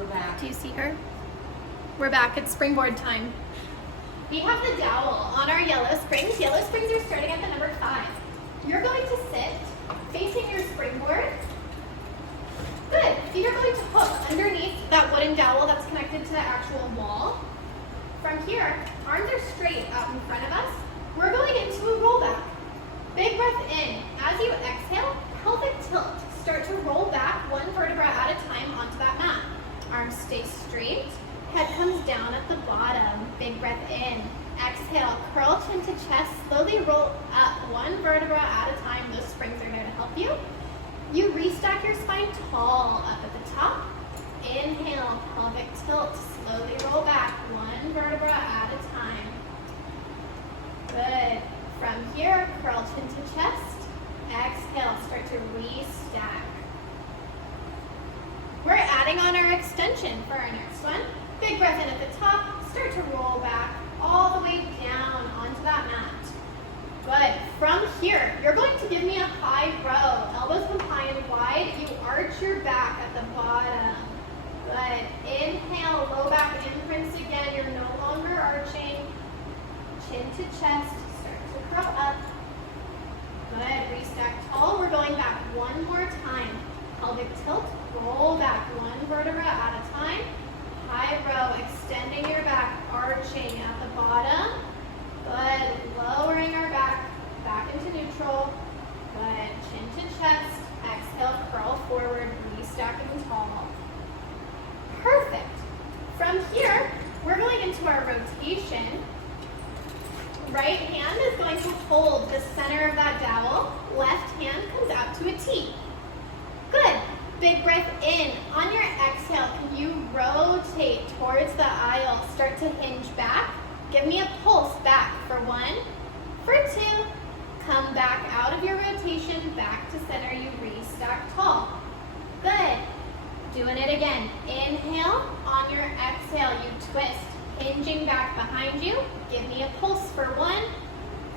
We're back. Do you see her? We're back. It's springboard time. We have the dowel on our yellow springs. Yellow springs are starting at the number 5. You're going to sit facing your springboard. Good. Feet are going to hook underneath that wooden dowel that's connected to the actual wall. From here, arms are straight out in front of us. We're going into a rollback. Big breath in. As you exhale, pelvic tilt. Start to roll back one vertebra at a time onto that mat. Arms stay straight. Head comes down at the bottom. Big breath in. Exhale, curl chin to chest. Slowly roll up one vertebra at a time. Those springs are there to help you. You restack your spine tall up at the top. Inhale, pelvic tilt. Slowly roll back one vertebra at a time. Good. From here, curl chin to chest. Exhale, start to restack. We're adding on our extension for our next one. Big breath in at the top. Start to roll back all the way down onto that mat. Good. From here, you're going to give me a high row. Elbows come high and wide. You arch your back at the bottom. Good. Inhale, low back imprints again. You're no longer arching. Chin to chest. Start to curl up. Good. Restack tall. We're going back one more time. Pelvic tilt. Roll back one vertebra at a time. High row. Extending your back. Arching at the bottom. Good. Lowering our back into neutral. Good. Chin to chest. Exhale. Curl forward. Restacking tall. Perfect. From here, we're going into our rotation. Right hand is going to hold the center of that dowel. Left hand comes out to a T. Good. Big breath in. On your exhale, can you rotate towards the aisle? Start to hinge back. Give me a pulse back for 1, for 2. Come back out of your rotation, back to center. You restack tall. Good. Doing it again. Inhale. On your exhale, you twist. Hinging back behind you. Give me a pulse for 1,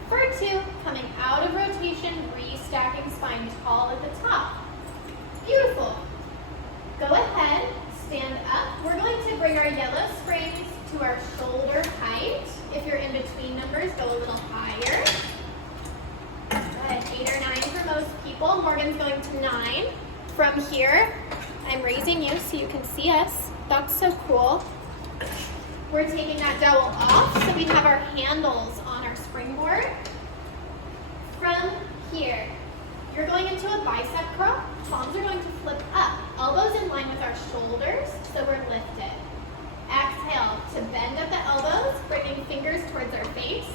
for 2. Coming out of rotation, restacking spine tall at the top. Beautiful. Go ahead, stand up. We're going to bring our yellow springs to our shoulder height. If you're in between numbers, go a little higher. Good, 8 or 9 for most people. Morgan's going to 9. From here, I'm raising you so you can see us. That's so cool. We're taking that dowel off so we have our handles on our springboard. From here, you're going into a bicep curl. Palms are going to flip up. Elbows in line with our shoulders, so we're lifted. Exhale to bend at the elbows, bringing fingers towards our face.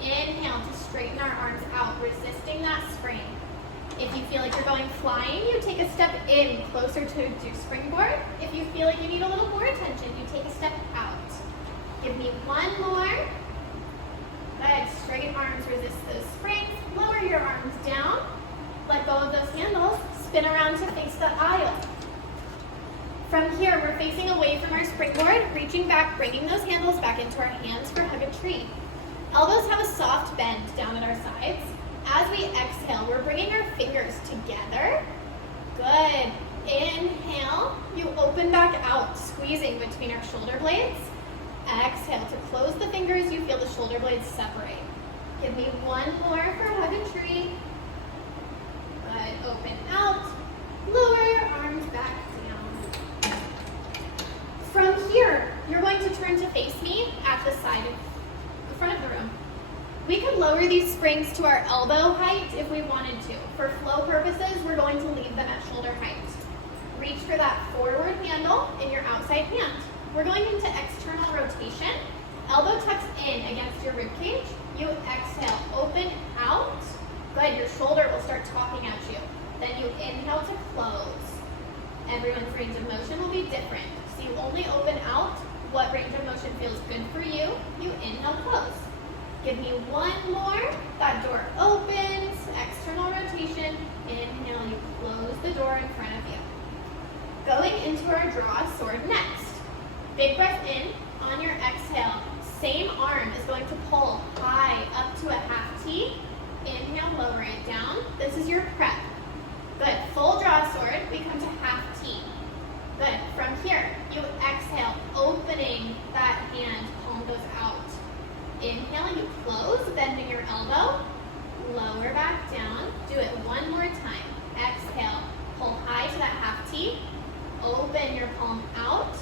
Inhale to straighten our arms out, resisting that spring. If you feel like you're going flying, you take a step in closer to springboard. If you feel like you need a little more attention, you take a step out. Give me one more. Good. Straighten arms, resist those springs. Lower your arms down. Let go of those handles. Spin around to face the aisle. From here, we're facing away from our springboard, reaching back, bringing those handles back into our hands for hug a tree. Elbows have a soft bend down at our sides. As we exhale, we're bringing our fingers together. Good. Inhale. You open back out, squeezing between our shoulder blades. Exhale to close the fingers. You feel the shoulder blades separate. Give me one more for hug a tree. Good. Open out. Lower arms back down. From here, you're going to turn to face me at the side of the front of the room. We could lower these springs to our elbow height if we wanted to. For flow purposes, we're going to leave them at shoulder height. Reach for that forward handle in your outside hand. We're going into external rotation. Elbow tucks in against your rib cage. You exhale, open out. Good, your shoulder will start talking at you. Then you inhale to close. Everyone's range of motion will be different. So you only open out what range of motion feels good for you. You inhale, close. Give me one more. That door opens, external rotation. Inhale, you close the door in front of you. Going into our draw sword next. Big breath in. On your exhale, same arm is going to pull high up to a half T. Inhale, lower it down. This is your prep. Good. Full draw sword, we come to half T. Good. From here, you T. Open your palm out.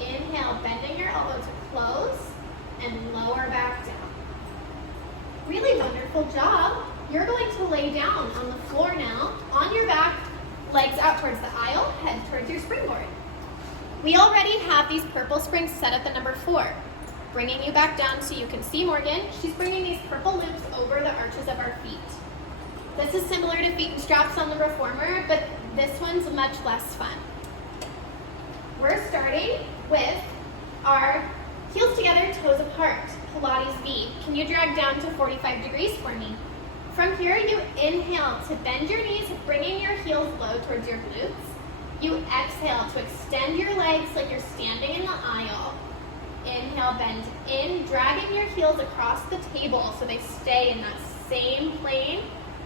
Inhale, bending your elbow to close, and lower back down. Really wonderful job. You're going to lay down on the floor now, on your back, legs out towards the aisle, head towards your springboard. We already have these purple springs set at the number 4. Bringing you back down so you can see Morgan. She's bringing these purple loops over the arches of our feet. This is similar to feet and straps on the reformer, but this one's much less fun. We're starting with our heels together, toes apart, Pilates V. Can you drag down to 45 degrees for me? From here, you inhale to bend your knees, bringing your heels low towards your glutes. You exhale to extend your legs like you're standing in the aisle. Inhale, bend in, dragging your heels across the table so they stay in that same plane.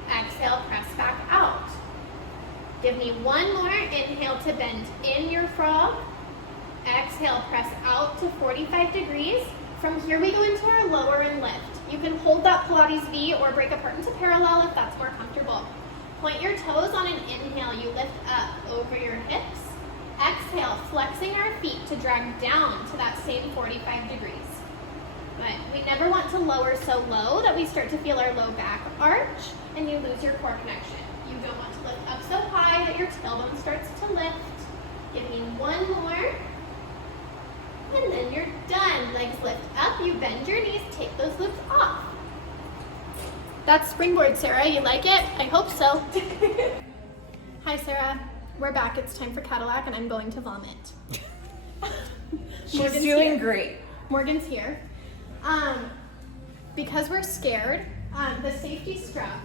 Exhale, press back out. Give me one more. Inhale to bend in your frog. Exhale, press out to 45 degrees. From here, we go into our lower and lift. You can hold that Pilates V or break apart into parallel if that's more comfortable. Point your toes on an inhale. You lift up over your hips. Exhale, flexing our feet to drag down to that same 45 degrees. But we never want to lower so low that we start to feel our low back arch and you lose your core connection. You don't want to lift up so high that your tailbone starts to lift. Give me one more. And then you're done. Legs lift up, you bend your knees, take those loops off. That's springboard, Sarah. You like it? I hope so. Hi, Sarah. We're back. It's time for Cadillac, and I'm going to vomit. She's doing great. Morgan's here. Because we're scared, the safety strap,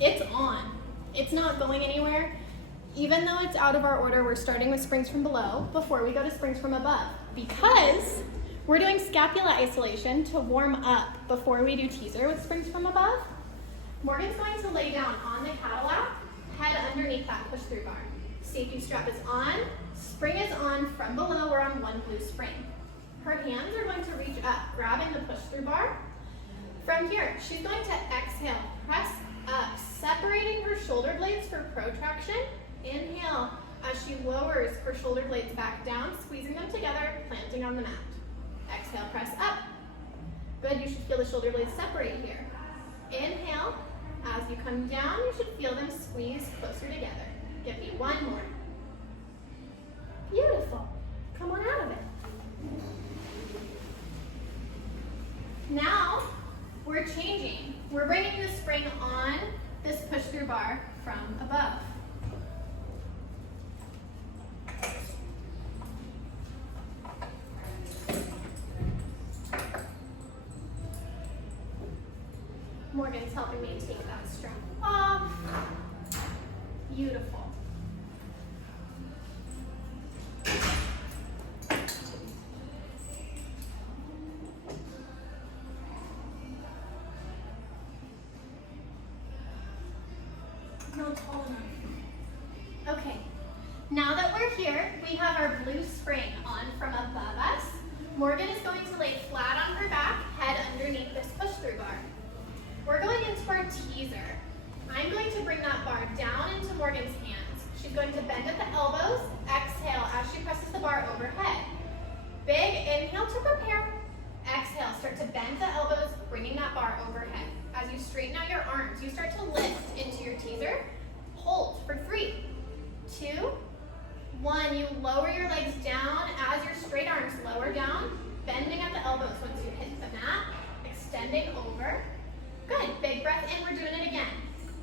it's on. It's not going anywhere. Even though it's out of our order, we're starting with springs from below before we go to springs from above. Because we're doing scapula isolation to warm up before we do teaser with springs from above. Morgan's going to lay down on the Cadillac, head underneath that push-through bar. Safety strap is on, spring is on from below, we're on one blue spring. Her hands are going to reach up, grabbing the push-through bar. From here, she's going to exhale, press up, separating her shoulder blades for protraction. Inhale as she lowers her shoulder blades back down, squeezing them together, planting on the mat. Exhale, press up. Good, you should feel the shoulder blades separate here. Inhale, as you come down, you should feel them squeeze closer together. Give me one more. Beautiful. Come on out of it. Now, we're changing. We're bringing the spring on this push-through bar from above. Morgan's helping me take that strap off. Beautiful. Not tall enough. Okay, now that we're here, we have our blue spring on from above us. Morgan is going to lay flat on her back, head underneath this push-through bar. We're going into our teaser. I'm going to bring that bar down into Morgan's hands. She's going to bend at the elbows, exhale as she presses the bar overhead. Big inhale to prepare. Exhale, start to bend the elbows, bringing that bar overhead. As you straighten out your arms, you start to lift into your teaser. Hold for 3, 2, 1. You lower your legs down as your straight arms lower down, bending at the elbows once you hit the mat, extending over. Good, big breath in, we're doing it again.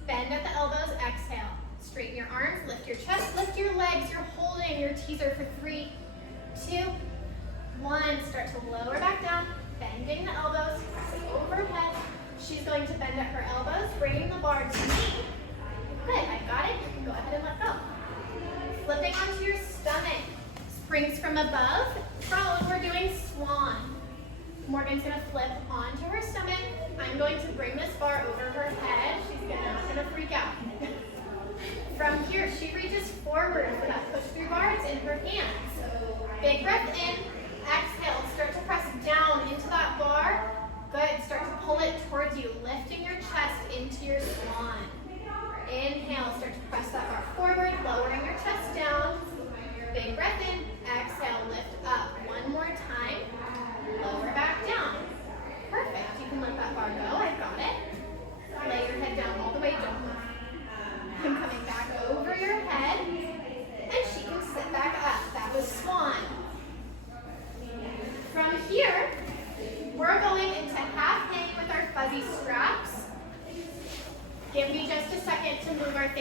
Bend at the elbows, exhale. Straighten your arms, lift your chest, lift your legs. You're holding your teaser for 3, 2, 1. Start to lower back down, bending the elbows, press overhead. She's going to bend at her elbows, bringing the bar to me. Good, I got it. You can go ahead and let go. Flipping onto your stomach. Springs from above. Prone, we're doing swan. Morgan's gonna flip onto her stomach. I'm going to bring this bar over her head. She's not gonna freak out. From here, she reaches forward for that push-through bar. It's in her hands. Big breath in. Exhale. Start to press down into that bar. Good. Start to pull it towards you, lifting your chest into your swan. Inhale. Start to press that bar forward, lowering your chest down.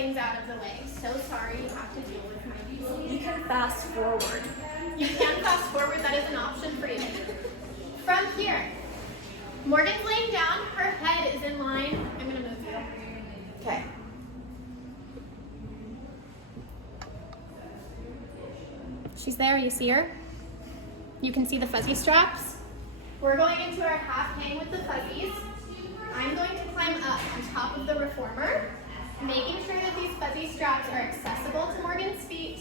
things out of the way. So sorry you have to deal with me. You can fast forward. You can fast forward, that is an option for you. From here, Morgan's laying down, her head is in line. I'm gonna move you. Okay. She's there, you see her? You can see the fuzzy straps. We're going into our half hang with the fuzzies. I'm going to climb up on top of the reformer, making sure that these fuzzy straps are accessible to Morgan's feet.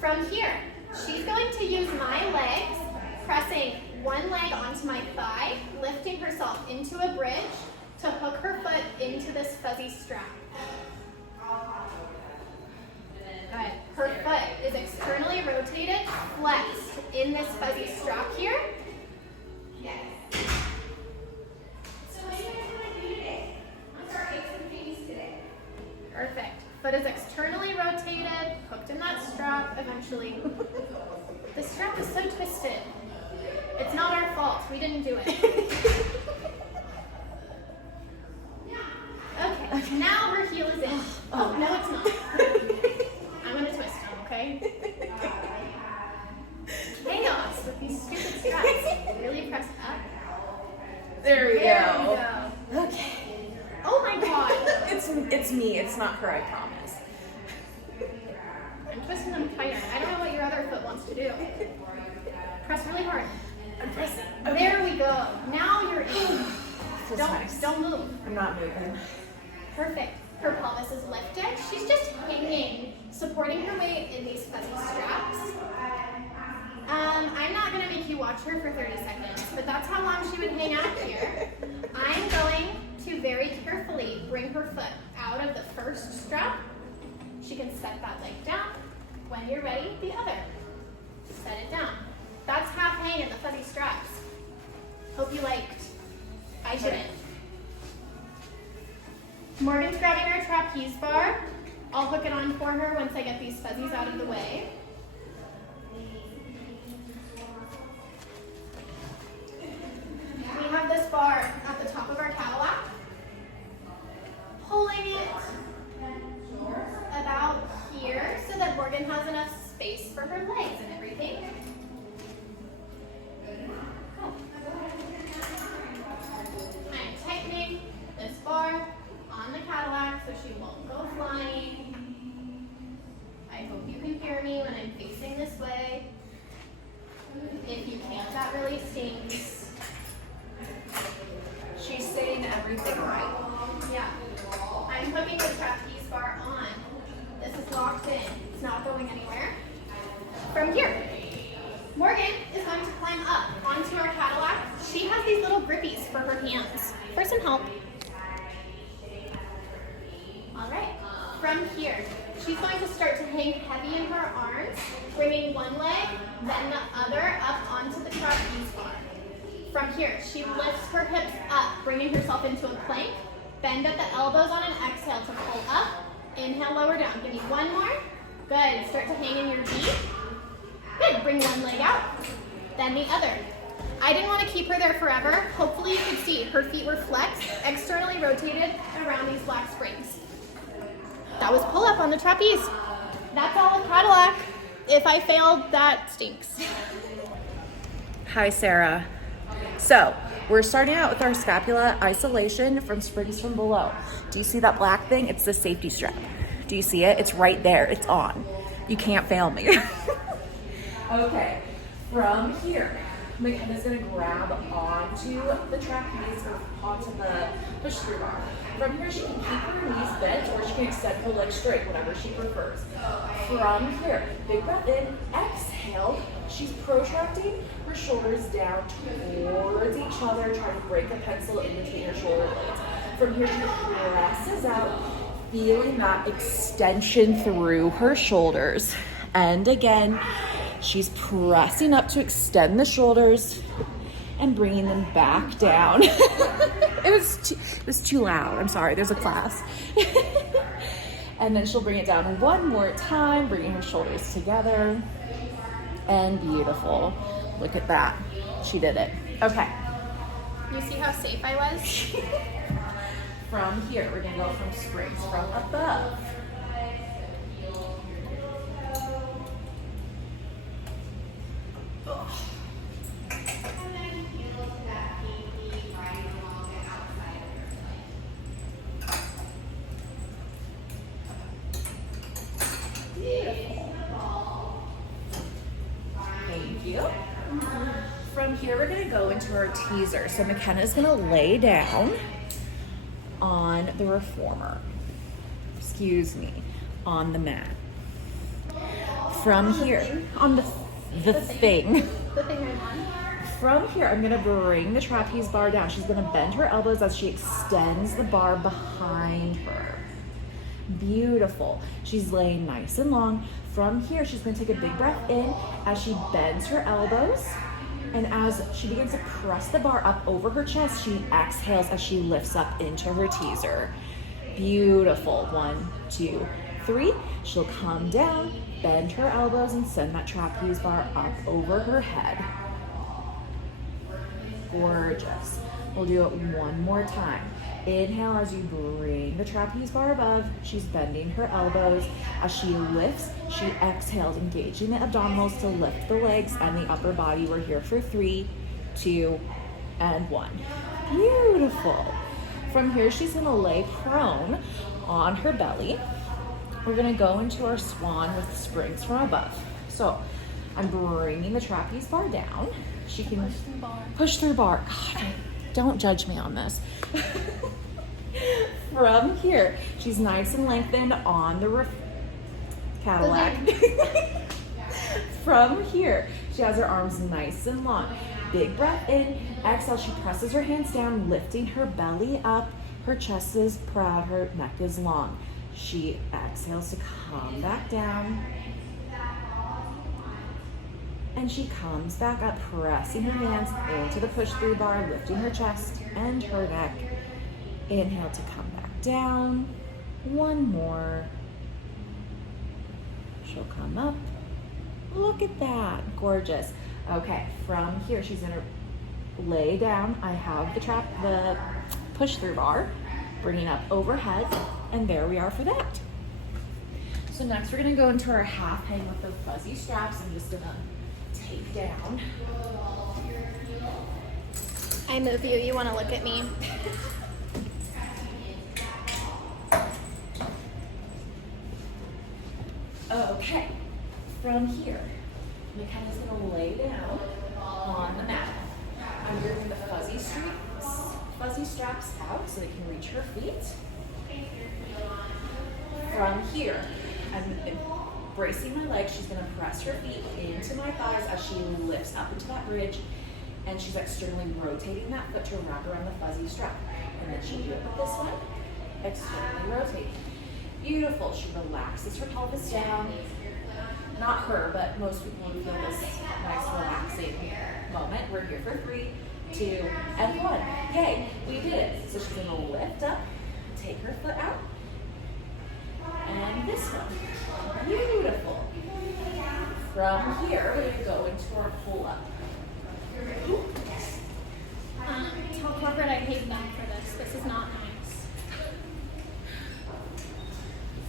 From here, she's going to use my legs, pressing one leg onto my thigh, lifting herself into a bridge to hook her foot into this fuzzy strap. Good. Her foot is externally rotated, flexed in this fuzzy strap here. Perfect. Foot is externally rotated, hooked in that strap eventually. The strap is so twisted. It's not our fault. We didn't do it. Okay, now her heel is in. Oh, no, it's not. I'm gonna twist them, okay? Chaos with these stupid straps. Really press up. There we There go. we go. Okay. Oh my god. It's me. It's not her. I promise. I'm twisting them tighter. I don't know what your other foot wants to do. Press really hard. I'm pressing. There we go. Now you're in. Feels nice. Don't move. I'm not moving. Perfect. Her pelvis is lifted. She's just hanging, supporting her weight in these fuzzy straps. I'm not going to make you watch her for 30 seconds, but that's how long she would hang out here. I'm going to very carefully bring her foot out of the first strap. She can set that leg down. When you're ready, the other. Set it down. That's half hang in the fuzzy straps. Hope you liked. I didn't. Morgan's grabbing her trapeze bar. I'll hook it on for her once I get these fuzzies out of the way. We have this bar at the top of our Cadillac. Pulling it about here so that Morgan has enough space for her legs and everything. I'm tightening this bar on the Cadillac so she won't go flying. I hope you can hear me when I'm facing this way. If you can't, that really stings. She's saying everything right. Yeah. I'm hooking the trapeze bar on. This is locked in. It's not going anywhere. From here, Morgan is going to climb up onto our Cadillac. She has these little grippies for her hands. For some help. All right. From here, she's going to start to hang heavy in her arms, bringing one leg, then the other up onto the trapeze bar. From here, she lifts her hips up, bringing herself into a plank. Bend at the elbows on an exhale to pull up. Inhale, lower down. Give me one more. Good. Start to hang in your V. Good. Bring one leg out. Then the other. I didn't want to keep her there forever. Hopefully you could see her feet were flexed, externally rotated around these black springs. That was pull up on the trapeze. That's all of Cadillac. If I failed, that stinks. Hi, Sarah. So, we're starting out with our scapula isolation from springs from below. Do you see that black thing? It's the safety strap. Do you see it? It's right there. It's on. You can't fail me. Okay, from here, McKenna's gonna grab onto the trapeze or onto the push-through bar. From here, she can keep her knees bent or she can extend her legs straight, whatever she prefers. From here, big breath in, exhale. She's protracting her shoulders down towards each other, trying to break the pencil in between her shoulder blades. From here, she presses out, feeling that extension through her shoulders. And again, she's pressing up to extend the shoulders and bringing them back down. It was too loud. I'm sorry. There's a class. And then she'll bring it down one more time, bringing her shoulders together. And beautiful. Look at that. She did it. Okay. You see how safe I was? From here, we're gonna go from springs from above. Thank you. From here, we're gonna go into our teaser. So McKenna's gonna lay down on the reformer. Excuse me, on the mat. From here, on the thing. The thing I'm on. From here, I'm gonna bring the trapeze bar down. She's gonna bend her elbows as she extends the bar behind her. Beautiful. She's laying nice and long. From here, she's gonna take a big breath in as she bends her elbows. And as she begins to press the bar up over her chest, she exhales as she lifts up into her teaser. Beautiful. 1, 2, 3. She'll come down, bend her elbows, and send that trapeze bar up over her head. Gorgeous. We'll do it one more time. Inhale as you bring the trapeze bar above. She's bending her elbows. As she lifts, she exhales, engaging the abdominals to lift the legs and the upper body. We're here for 3, 2, and 1. Beautiful. From here, she's gonna lay prone on her belly. We're gonna go into our swan with springs from above. So I'm bringing the trapeze bar down. She can push through bar. God, don't judge me on this. From here, she's nice and lengthened on the Cadillac. From here, she has her arms nice and long. Big breath in, exhale, she presses her hands down, lifting her belly up. Her chest is proud, her neck is long. She exhales to come back down. And she comes back up, pressing her hands into the push-through bar, lifting her chest and her neck. Inhale to come back down. One more. She'll come up. Look at that, gorgeous. Okay, from here, she's gonna lay down. I have the push-through bar, bringing up overhead, and there we are for that. So next, we're gonna go into our half hang with the fuzzy straps. I'm just gonna take down. I move you. You want to look at me? Okay, from here, McKenna's gonna lay down on the mat. I'm moving the fuzzy straps out so they can reach her feet. From here, I'm bracing my legs. She's gonna press her feet into my thighs as she lifts up into that bridge, and she's externally rotating that foot to wrap around the fuzzy strap. And then she'll do it with this one, externally rotate. Beautiful. She relaxes her pelvis down. Not her, but most people would feel this nice relaxing moment. We're here for 3, 2, and 1. Yay, we did it. So she's gonna lift up, take her foot out, and this one. Beautiful. From here, we're gonna go into our pull-up. Tell corporate I hate them for this. This is not nice.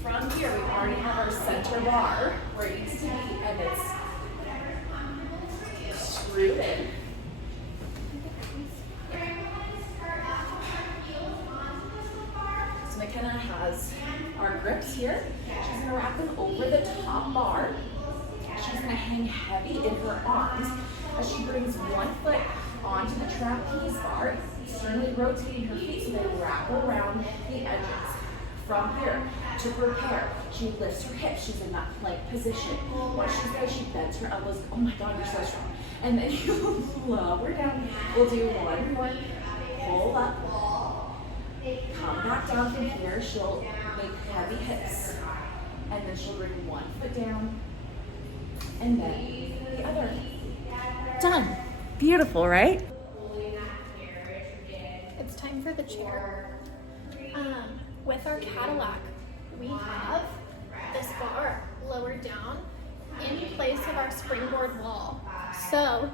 From here, we already have our center bar where it needs to be, and it's screwed in. So McKenna has our grips here. She's gonna wrap them over the top bar. She's gonna hang heavy in her arms as she brings one foot onto the trapeze bar, externally rotating her feet so they wrap around the edges. From here, to prepare, she lifts her hips. She's in that plank position. Once she's there, she bends her elbows. Oh my God, you're so strong. And then you lower down. We'll do one more. Pull up. Come back down from here. She'll make heavy hips. And then she'll bring one foot down. And then the other. Done. Beautiful, right? It's time for the chair. With our Cadillac, we have this bar lowered down in place of our springboard wall. So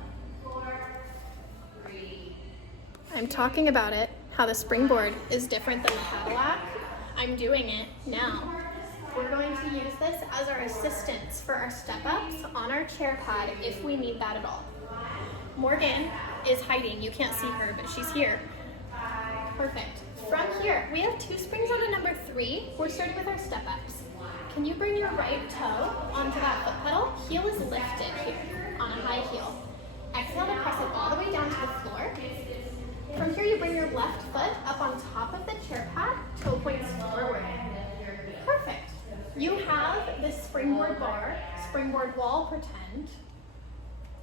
I'm talking about it, how the springboard is different than the Cadillac. I'm doing it now. We're going to use this as our assistance for our step-ups on our chair pad if we need that at all. Morgan is hiding. You can't see her, but she's here. Perfect. From here, we have 2 springs on a number 3. We're starting with our step-ups. Can you bring your right toe onto that foot pedal? Heel is lifted here on a high heel. Exhale to press it all the way down to the floor. From here, you bring your left foot up on top of the chair pad, toe points forward. Perfect. You have this springboard bar, springboard wall pretend,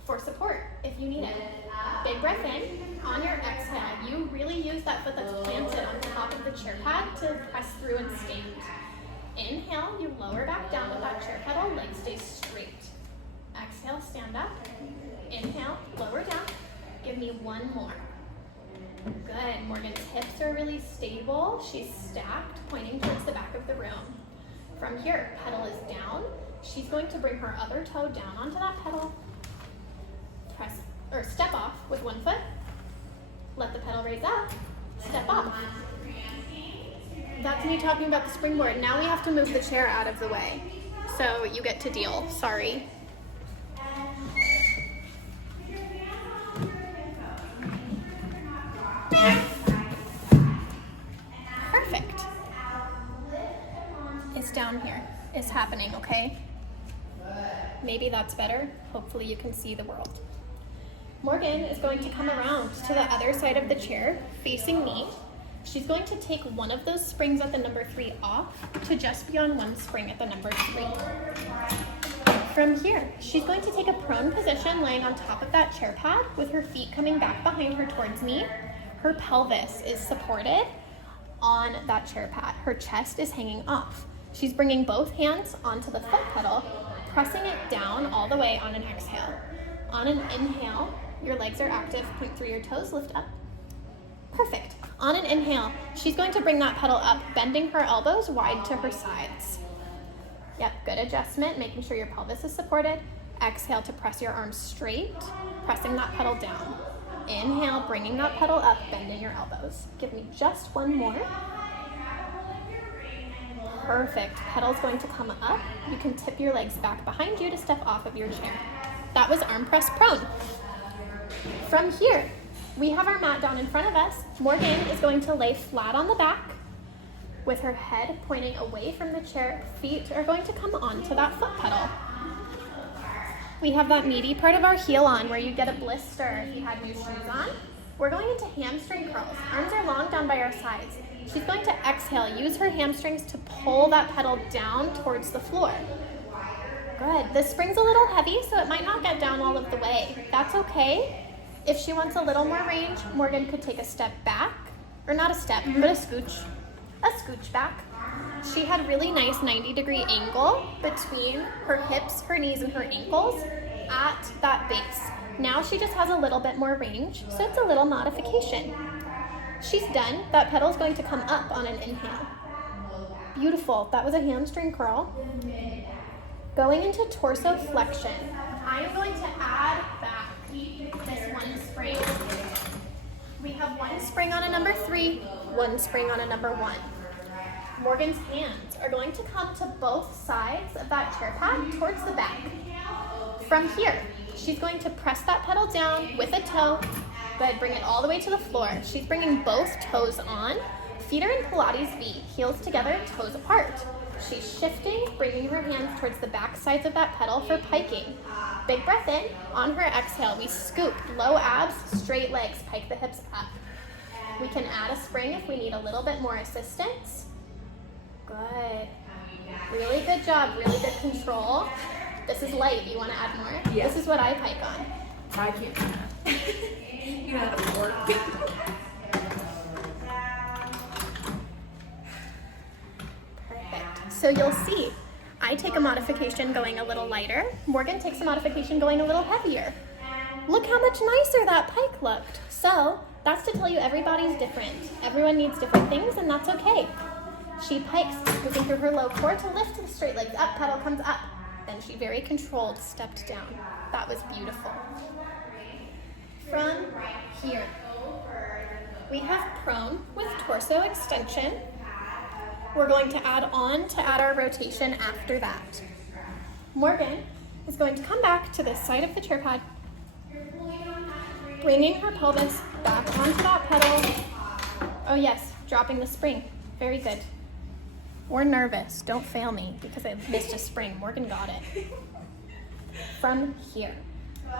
for support if you need it. Big breath in. On your exhale, you really use that foot that's planted on top of the chair pad to press through and stand. Inhale, you lower back down with that chair pedal, legs stay straight. Exhale, stand up. Inhale, lower down. Give me 1 more. Good. Morgan's hips are really stable. She's stacked, pointing towards the back of the room. From here, pedal is down. She's going to bring her other toe down onto that pedal. Press or step off with 1 foot. Let the pedal raise up. Step off. That's me talking about the springboard. Now we have to move the chair out of the way. So you get to deal. Sorry. Perfect. It's down here. It's happening, okay? Maybe that's better. Hopefully you can see the world. Morgan is going to come around to the other side of the chair, facing me. She's going to take one of those springs at the number 3 off to just be on 1 spring at the number 3. From here, she's going to take a prone position laying on top of that chair pad with her feet coming back behind her towards me. Her pelvis is supported on that chair pad. Her chest is hanging off. She's bringing both hands onto the foot pedal, pressing it down all the way on an exhale. On an inhale, your legs are active, point through your toes, lift up. Perfect. On an inhale, she's going to bring that pedal up, bending her elbows wide to her sides. Yep, good adjustment, making sure your pelvis is supported. Exhale to press your arms straight, pressing that pedal down. Inhale, bringing that pedal up, bending your elbows. Give me just 1 more. Perfect. Pedal's going to come up. You can tip your legs back behind you to step off of your chair. That was arm press prone. From here, we have our mat down in front of us. Morgan is going to lay flat on the back with her head pointing away from the chair. Feet are going to come onto that foot pedal. We have that meaty part of our heel on where you get a blister if you had new shoes on. We're going into hamstring curls. Arms are long down by our sides. She's going to exhale, use her hamstrings to pull that pedal down towards the floor. Good. The spring's a little heavy, so it might not get down all of the way. That's okay. If she wants a little more range, Morgan could take a step back, or not a step, but a scooch back. She had really nice 90-degree angle between her hips, her knees, and her ankles at that base. Now she just has a little bit more range, so it's a little modification. She's done. That pedal's going to come up on an inhale. Beautiful. That was a hamstring curl. Going into torso flexion, I'm going to add back this 1 spring. We have 1 spring on a number 3, 1 spring on a number 1. Morgan's hands are going to come to both sides of that chair pad towards the back. From here, she's going to press that pedal down with a toe. Good, bring it all the way to the floor. She's bringing both toes on. Feet are in Pilates V, heels together, toes apart. She's shifting, bringing her hands towards the back sides of that pedal for piking. Big breath in. On her exhale, we scoop, low abs, straight legs, pike the hips up. We can add a spring if we need a little bit more assistance. Good. Really good job, really good control. This is light. You want to add more? Yes. This is what I pike on. I can't do that. You know how to work. Perfect. So you'll see, I take a modification going a little lighter. Morgan takes a modification going a little heavier. Look how much nicer that pike looked. So that's to tell you everybody's different. Everyone needs different things, and that's okay. She pikes, moving through her low core to lift the straight legs up, pedal comes up. Then she very controlled stepped down. That was beautiful. From here, we have prone with torso extension. We're going to add our rotation after that. Morgan is going to come back to this side of the chair pad, bringing her pelvis back onto that pedal. Oh yes, dropping the spring. Very good. We're nervous. Don't fail me because I missed a spring. Morgan got it. From here,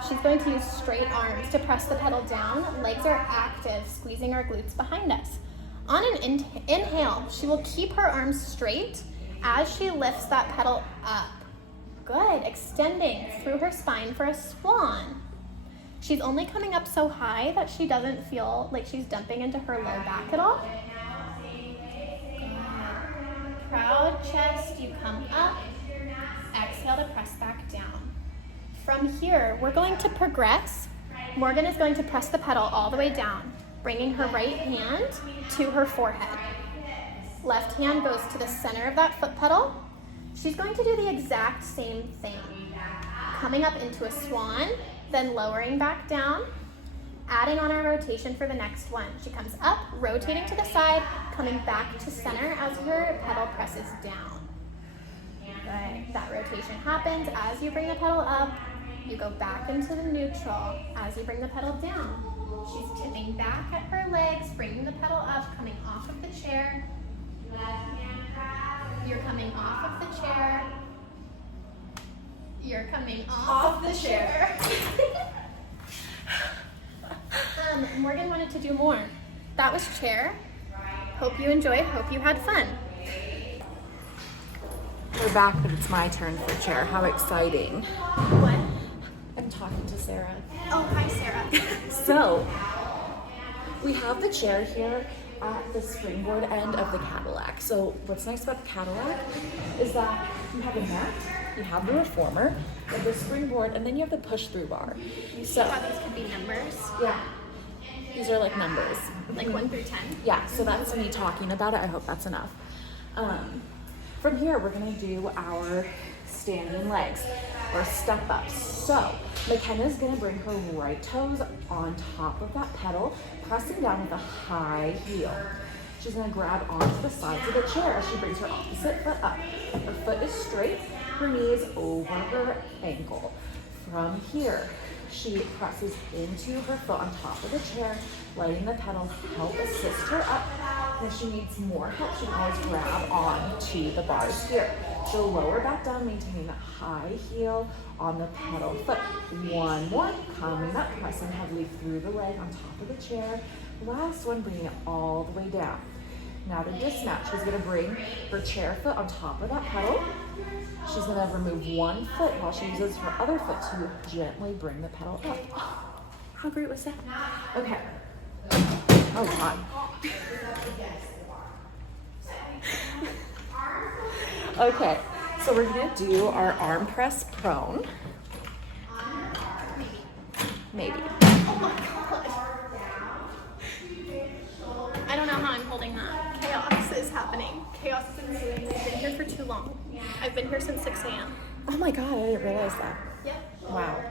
she's going to use straight arms to press the pedal down. Legs are active, squeezing our glutes behind us. On an inhale, she will keep her arms straight as she lifts that pedal up. Good, extending through her spine for a swan. She's only coming up so high that she doesn't feel like she's dumping into her low back at all. Good. Proud chest, you come up. Exhale to press back down. From here, we're going to progress. Morgan is going to press the pedal all the way down, bringing her right hand to her forehead. Left hand goes to the center of that foot pedal. She's going to do the exact same thing. Coming up into a swan, then lowering back down, adding on our rotation for the next one. She comes up, rotating to the side, coming back to center as her pedal presses down. Good. That rotation happens as you bring the pedal up. You go back into the neutral as you bring the pedal down. She's tipping back at her legs, bringing the pedal up, coming off of the chair. You're coming off of the chair. You're coming off the chair. Morgan wanted to do more. That was chair. Hope you enjoyed. Hope you had fun. We're back, but it's my turn for chair. How exciting. What? I'm talking to Sarah. Oh, hi, Sarah. So, we have the chair here at the springboard end of the Cadillac. So what's nice about the Cadillac is that you have a mat, you have the reformer, you have the springboard, and then you have the push-through bar. You see how these could be numbers? Yeah. These are like numbers. Like 1 through 10? Yeah, so that's me talking about it. I hope that's enough. From here, we're gonna do our standing legs or step ups. So McKenna's gonna bring her right toes on top of that pedal, pressing down with a high heel. She's gonna grab onto the sides of the chair as she brings her opposite foot up. Her foot is straight, her knee is over her ankle. From here, she presses into her foot on top of the chair, letting the pedal help assist her up. And if she needs more help, she can always grab on to the bars here. So lower back down, maintaining that high heel on the pedal foot. One more, coming up, pressing heavily through the leg on top of the chair. Last one, bringing it all the way down. Now to dismount, she's gonna bring her chair foot on top of that pedal. She's gonna remove one foot while she uses her other foot to gently bring the pedal up. How great was that? Okay. Oh God. Okay, so we're gonna do our arm press prone. Maybe. Oh my God. I don't know how I'm holding that. Chaos is happening. Chaos is ensuing. I've been here for too long. I've been here since 6 a.m. Oh my God, I didn't realize that. Yep. Wow.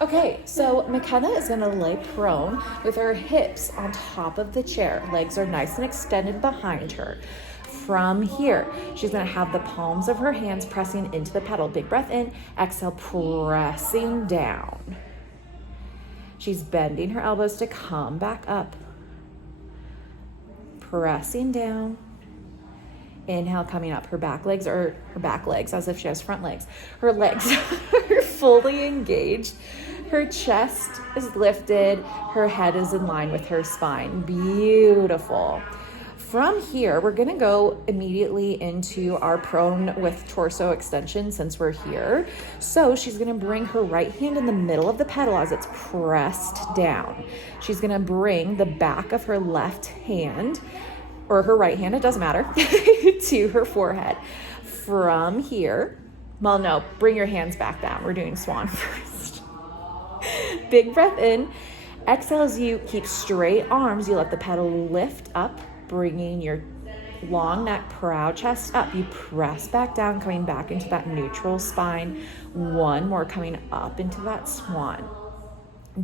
Okay, so McKenna is gonna lay prone with her hips on top of the chair. Legs are nice and extended behind her. From here, she's gonna have the palms of her hands pressing into the pedal. Big breath in, exhale, pressing down. She's bending her elbows to come back up. Pressing down. Inhale, coming up. Her back legs as if she has front legs. Her legs are fully engaged. Her chest is lifted. Her head is in line with her spine. Beautiful. From here, we're gonna go immediately into our prone with torso extension since we're here. So she's gonna bring her right hand in the middle of the pedal as it's pressed down. She's gonna bring the back of her left hand, or her right hand, it doesn't matter, to her forehead. From here, well, no, bring your hands back down. We're doing swan first. Big breath in. Exhale as you keep straight arms. You let the pedal lift up, bringing your long neck, proud chest up. You press back down, coming back into that neutral spine. One more, coming up into that swan.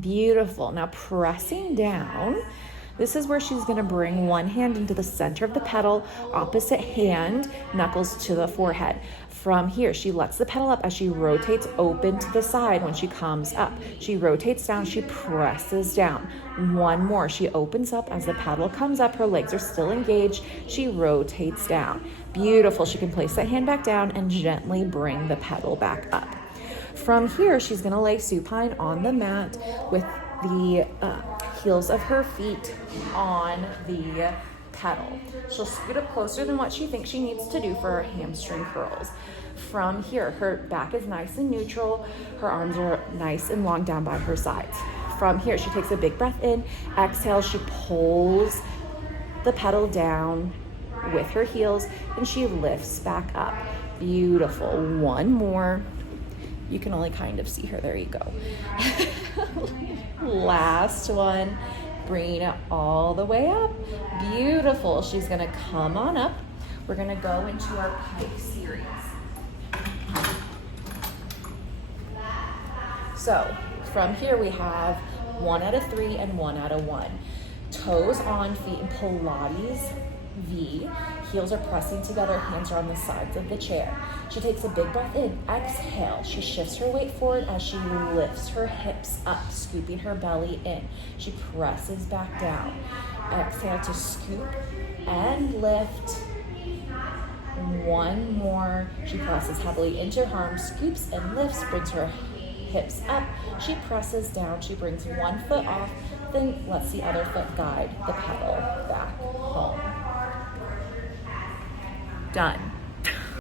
Beautiful. Now pressing down. This is where she's gonna bring one hand into the center of the petal, opposite hand, knuckles to the forehead. From here, she lets the petal up as she rotates open to the side when she comes up. She rotates down, she presses down. One more, she opens up as the petal comes up, her legs are still engaged, she rotates down. Beautiful, she can place that hand back down and gently bring the petal back up. From here, she's gonna lay supine on the mat with the heels of her feet on the petal. She'll scoot up closer than what she thinks she needs to do for her hamstring curls. From here, her back is nice and neutral. Her arms are nice and long down by her sides. From here, she takes a big breath in, exhale, she pulls the petal down with her heels and she lifts back up. Beautiful. One more. You can only kind of see her. There you go. Last one. Bring it all the way up. Beautiful. She's going to come on up. We're going to go into our pike series. So from here we have 1 out of 3 and 1 out of 1. Toes on, feet in Pilates V. Heels are pressing together, hands are on the sides of the chair. She takes a big breath in, exhale. She shifts her weight forward as she lifts her hips up, scooping her belly in. She presses back down. Exhale to scoop and lift. One more. She presses heavily into her arms, scoops and lifts, brings her hips up. She presses down. She brings one foot off, then lets the other foot guide the pedal back home. Done.